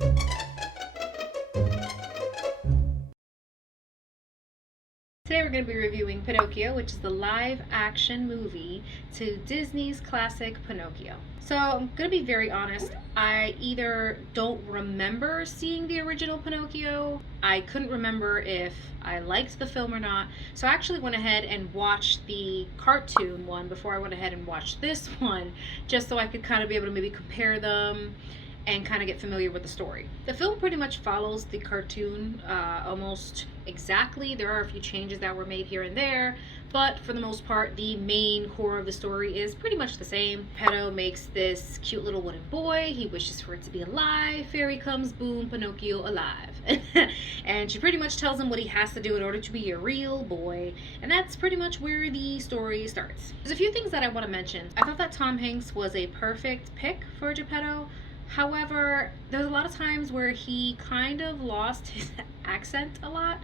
Today we're going to be reviewing Pinocchio, which is the live action movie to Disney's classic Pinocchio. So I'm going to be very honest, I either don't remember seeing the original Pinocchio, I couldn't remember if I liked the film or not, so I actually went ahead and watched the cartoon one before I went ahead and watched this one, just so I could kind of be able to maybe compare them and kind of get familiar with the story. The film pretty much follows the cartoon almost exactly. There are a few changes that were made here and there, but for the most part, the main core of the story is pretty much the same. Geppetto makes this cute little wooden boy. He wishes for it to be alive. Fairy comes, boom, Pinocchio alive. And she pretty much tells him what he has to do in order to be a real boy. And that's pretty much where the story starts. There's a few things that I want to mention. I thought that Tom Hanks was a perfect pick for Geppetto. However, there's a lot of times where he kind of lost his accent a lot,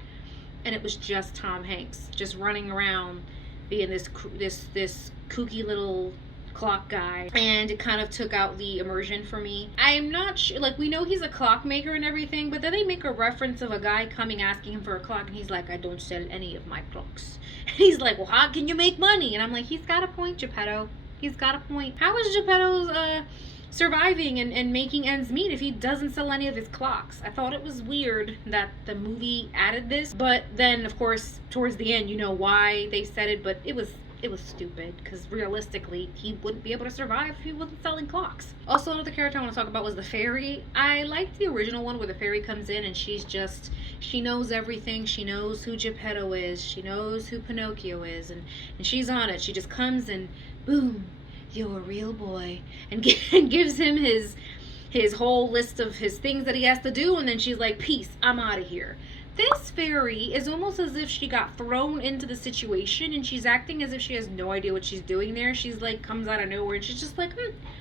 and it was just Tom Hanks just running around being this kooky little clock guy, and it kind of took out the immersion for me. I'm not sure, like, we know he's a clockmaker and everything, but then they make a reference of a guy coming asking him for a clock, and he's like, I don't sell any of my clocks. And he's like, well, how can you make money? And I'm like, he's got a point, Geppetto. He's got a point. How is Geppetto's surviving and making ends meet if he doesn't sell any of his clocks? I thought it was weird that the movie added this, but then of course towards the end you know why they said it, but it was stupid, because realistically he wouldn't be able to survive if he wasn't selling clocks. Also, another character I want to talk about was the fairy. I liked the original one where the fairy comes in and she knows everything. She knows who Geppetto is, she knows who Pinocchio is, and she's on it. She just comes and boom, you're a real boy, and gives him his whole list of his things that he has to do, and then she's like, peace, I'm out of here. This fairy is almost as if she got thrown into the situation, and she's acting as if she has no idea what she's doing there. She's like, comes out of nowhere, and she's just like,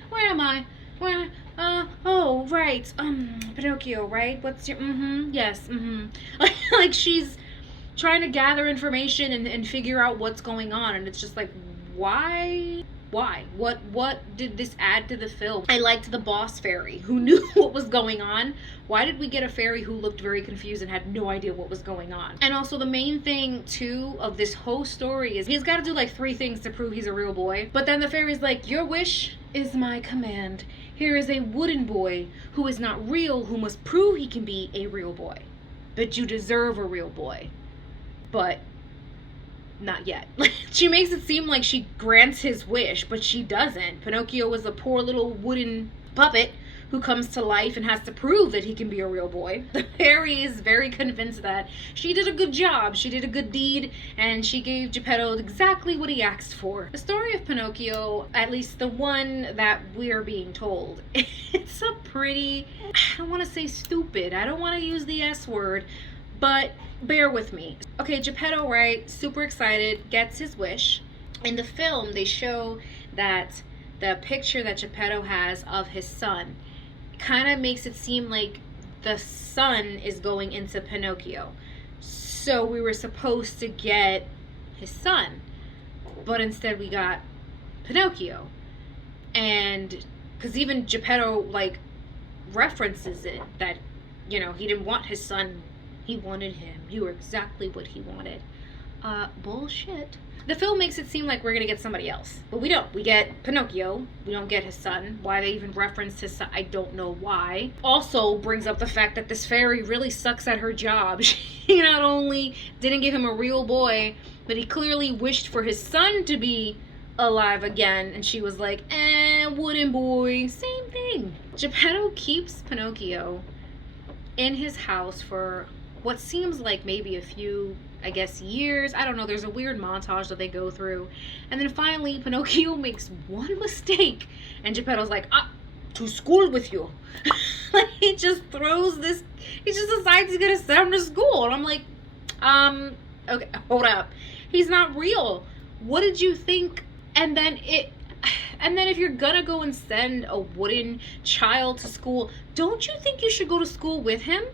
where am I? Where? Oh, right, Pinocchio, right? What's your, yes, like she's trying to gather information and figure out what's going on, and it's just like, why? What did this add to the film? I liked the boss fairy who knew what was going on. Why did we get a fairy who looked very confused and had no idea what was going on? And also the main thing too of this whole story is he's got to do like 3 things to prove he's a real boy. But then the fairy's like, your wish is my command. Here is a wooden boy who is not real, who must prove he can be a real boy. But you deserve a real boy. But not yet. She makes it seem like she grants his wish, but she doesn't. Pinocchio was a poor little wooden puppet who comes to life and has to prove that he can be a real boy. The fairy is very convinced that she did a good job, she did a good deed, and she gave Geppetto exactly what he asked for. The story of Pinocchio, at least the one that we're being told, it's a pretty, I don't want to say stupid, I don't want to use the S word, but bear with me. Okay, Geppetto, right, super excited, gets his wish. In the film, they show that the picture that Geppetto has of his son kind of makes it seem like the son is going into Pinocchio. So we were supposed to get his son, but instead we got Pinocchio. And because even Geppetto like references it, that, you know, he didn't want his son, he wanted him. You were exactly what he wanted. Bullshit. The film makes it seem like we're gonna get somebody else, but we don't. We get Pinocchio. We don't get his son. Why they even referenced his son, I don't know why. Also brings up the fact that this fairy really sucks at her job. She not only didn't give him a real boy, but he clearly wished for his son to be alive again, and she was like, wooden boy, same thing. Geppetto keeps Pinocchio in his house for what seems like maybe a few, I guess, years. I don't know, there's a weird montage that they go through. And then finally, Pinocchio makes one mistake, and Geppetto's like, to school with you. Like, he just decides he's gonna send him to school. And I'm like, okay, hold up. He's not real. What did you think? And then if you're gonna go and send a wooden child to school, don't you think you should go to school with him?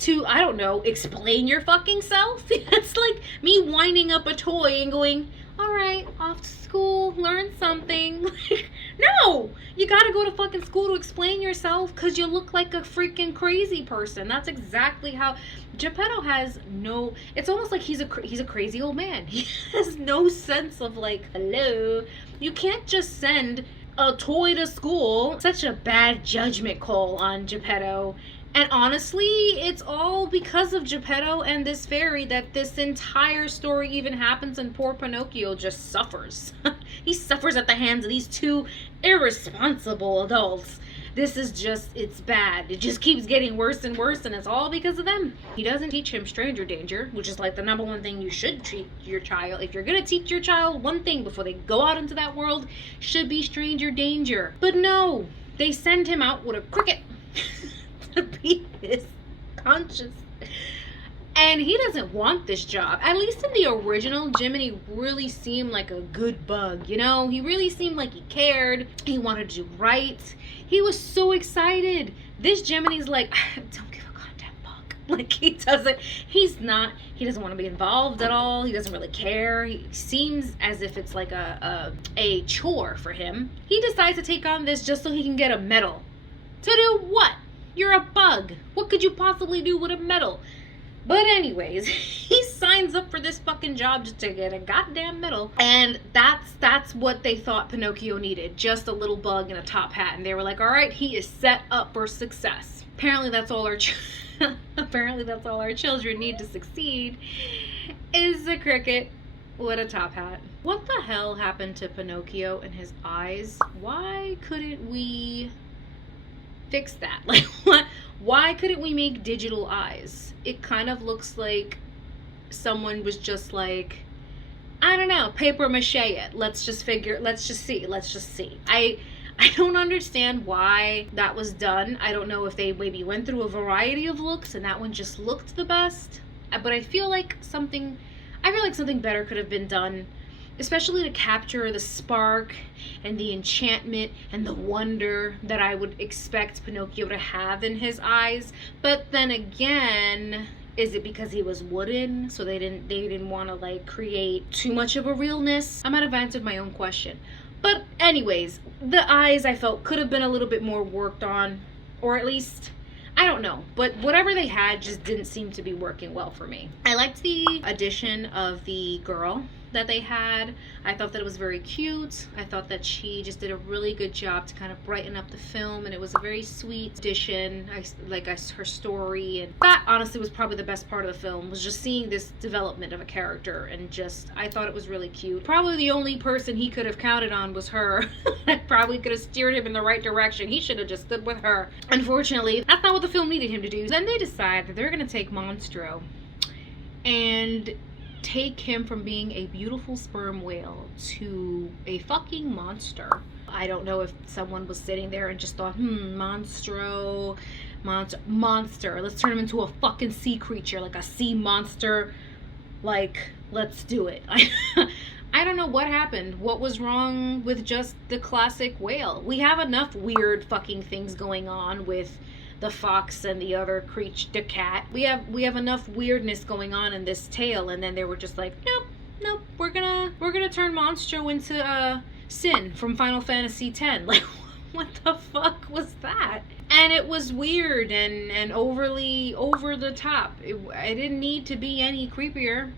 To, I don't know, explain your fucking self? It's like me winding up a toy and going, all right, off to school, learn something. Like, no, you gotta go to fucking school to explain yourself because you look like a freaking crazy person. That's exactly how Geppetto has no. It's almost like he's a crazy old man. He has no sense of like, hello. You can't just send a toy to school. Such a bad judgment call on Geppetto. And honestly, it's all because of Geppetto and this fairy that this entire story even happens, and poor Pinocchio just suffers. He suffers at the hands of these two irresponsible adults. This is just, it's bad. It just keeps getting worse and worse, and it's all because of them. He doesn't teach him stranger danger, which is like the number one thing you should teach your child. If you're gonna teach your child one thing before they go out into that world, should be stranger danger. But no, they send him out with a cricket. To be his conscience. And he doesn't want this job. At least in the original, Jiminy really seemed like a good bug, you know? He really seemed like he cared. He wanted to do right. He was so excited. This Jiminy's like, don't give a goddamn fuck. Like, he doesn't want to be involved at all. He doesn't really care. He seems as if it's like a chore for him. He decides to take on this just so he can get a medal. To do what? You're a bug. What could you possibly do with a medal? But anyways, he signs up for this fucking job just to get a goddamn medal. And that's what they thought Pinocchio needed. Just a little bug in a top hat. And they were like, all right, he is set up for success. Apparently that's all our children need to succeed, is a cricket with a top hat. What the hell happened to Pinocchio and his eyes? Why couldn't we fix that? Like, what? Why couldn't we make digital eyes? It kind of looks like someone was just like, I don't know, paper mache it. Let's just see. I don't understand why that was done. I don't know if they maybe went through a variety of looks and that one just looked the best. But I feel like something better could have been done, especially to capture the spark and the enchantment and the wonder that I would expect Pinocchio to have in his eyes. But then again, is it because he was wooden, so they didn't want to like create too much of a realness? I might have answered my own question. But anyways, the eyes I felt could have been a little bit more worked on, or at least, I don't know, but whatever they had just didn't seem to be working well for me. I liked the addition of the girl that they had. I thought that it was very cute. I thought that she just did a really good job to kind of brighten up the film, and it was a very sweet addition. Her story, and that honestly was probably the best part of the film, was just seeing this development of a character, and just, I thought it was really cute. Probably the only person he could have counted on was her. That probably could have steered him in the right direction. He should have just stood with her. Unfortunately, that's not what the film needed him to do. Then they decide that they're gonna take Monstro and take him from being a beautiful sperm whale to a fucking monster. I don't know if someone was sitting there and just thought, monster, let's turn him into a fucking sea creature, like a sea monster, like, let's do it. I don't know what happened. What was wrong with just the classic whale? We have enough weird fucking things going on with the fox and the other creature, the cat. We have enough weirdness going on in this tale, and then they were just like, nope, we're gonna turn Monstro into Sin from Final Fantasy X. Like, what the fuck was that? And it was weird and overly over the top. It didn't need to be any creepier.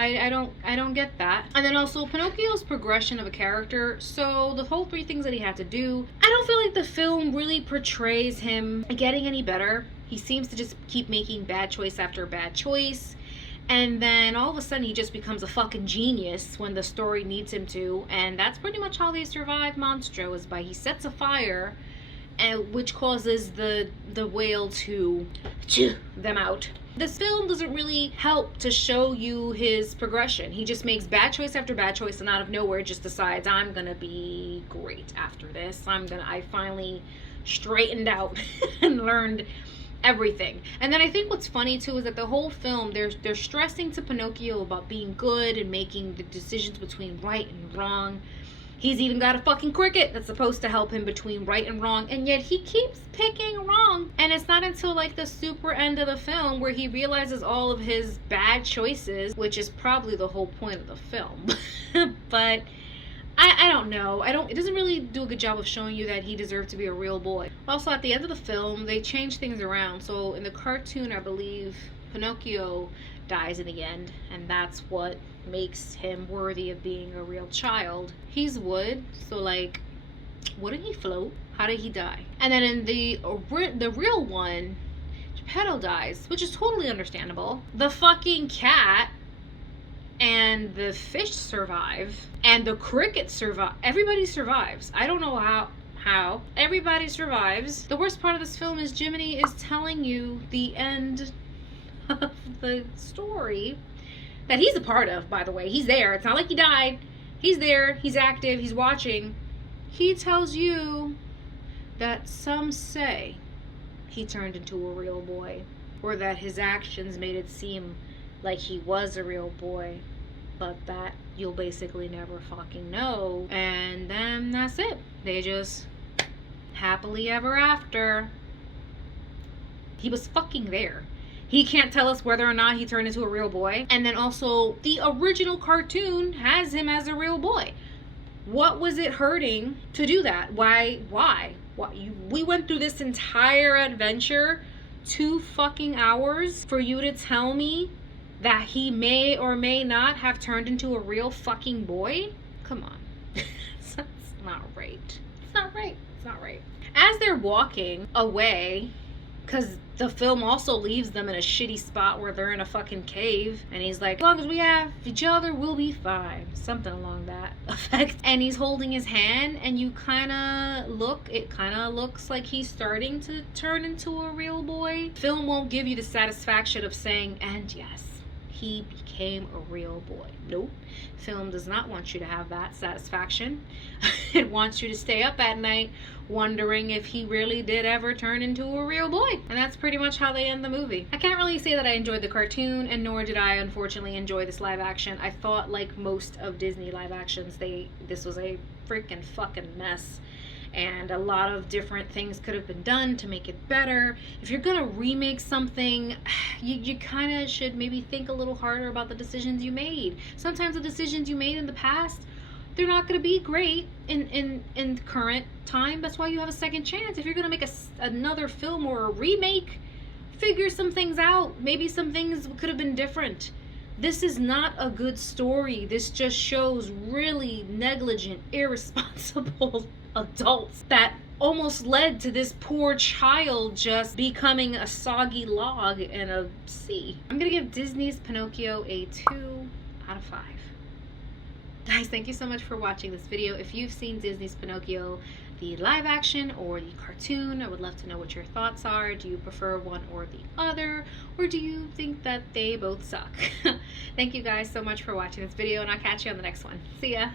I don't get that. And then also Pinocchio's progression of a character. So the whole 3 things that he had to do, I don't feel like the film really portrays him getting any better. He seems to just keep making bad choice after bad choice. And then all of a sudden he just becomes a fucking genius when the story needs him to. And that's pretty much how they survive Monstro, is by he sets a fire, and which causes the whale to chew them out. This film doesn't really help to show you his progression. He just makes bad choice after bad choice, and out of nowhere just decides, I'm gonna be great after this. I finally straightened out and learned everything. And then I think what's funny too is that the whole film, they're stressing to Pinocchio about being good and making the decisions between right and wrong. He's even got a fucking cricket that's supposed to help him between right and wrong, and yet he keeps picking wrong. And it's not until like the super end of the film where he realizes all of his bad choices, which is probably the whole point of the film. But I don't know. It doesn't really do a good job of showing you that he deserved to be a real boy. Also, at the end of the film, they change things around. So in the cartoon, I believe Pinocchio dies in the end, and that's what makes him worthy of being a real child. He's wood, so like, wouldn't he float? How did he die? And then in the real one, Geppetto dies, which is totally understandable. The fucking cat and the fish survive, and the cricket survive. Everybody survives. I don't know how. Everybody survives. The worst part of this film is Jiminy is telling you the end of the story that he's a part of, by the way. He's there. It's not like he died. He's there. He's active. He's watching. He tells you that some say he turned into a real boy, or that his actions made it seem like he was a real boy, but that you'll basically never fucking know. And then that's it. They just happily ever after. He was fucking there. He can't tell us whether or not he turned into a real boy. And then also, the original cartoon has him as a real boy. What was it hurting to do that? Why? We went through this entire adventure, 2 fucking hours, for you to tell me that he may or may not have turned into a real fucking boy? Come on. That's not right. It's not right. It's not right. As they're walking away, because the film also leaves them in a shitty spot where they're in a fucking cave. And he's like, as long as we have each other, we'll be fine. Something along that effect. And he's holding his hand, and it kind of looks like he's starting to turn into a real boy. Film won't give you the satisfaction of saying, and yes, he became a real boy. Nope. Film does not want you to have that satisfaction. It wants you to stay up at night wondering if he really did ever turn into a real boy. And that's pretty much how they end the movie. I can't really say that I enjoyed the cartoon, and nor did I unfortunately enjoy this live action. I thought, like most of Disney live actions, this was a freaking fucking mess. And a lot of different things could have been done to make it better. If you're gonna remake something, you kind of should maybe think a little harder about the decisions you made. Sometimes the decisions you made in the past, they're not gonna be great in current time. That's why you have a second chance. If you're gonna make another film or a remake, figure some things out. Maybe some things could have been different. This is not a good story. This just shows really negligent, irresponsible adults that almost led to this poor child just becoming a soggy log in a sea. I'm gonna give Disney's Pinocchio a 2 out of 5. Guys, thank you so much for watching this video. If you've seen Disney's Pinocchio, the live action or the cartoon, I would love to know what your thoughts are. Do you prefer one or the other, or do you think that they both suck? Thank you guys so much for watching this video, and I'll catch you on the next one. See ya!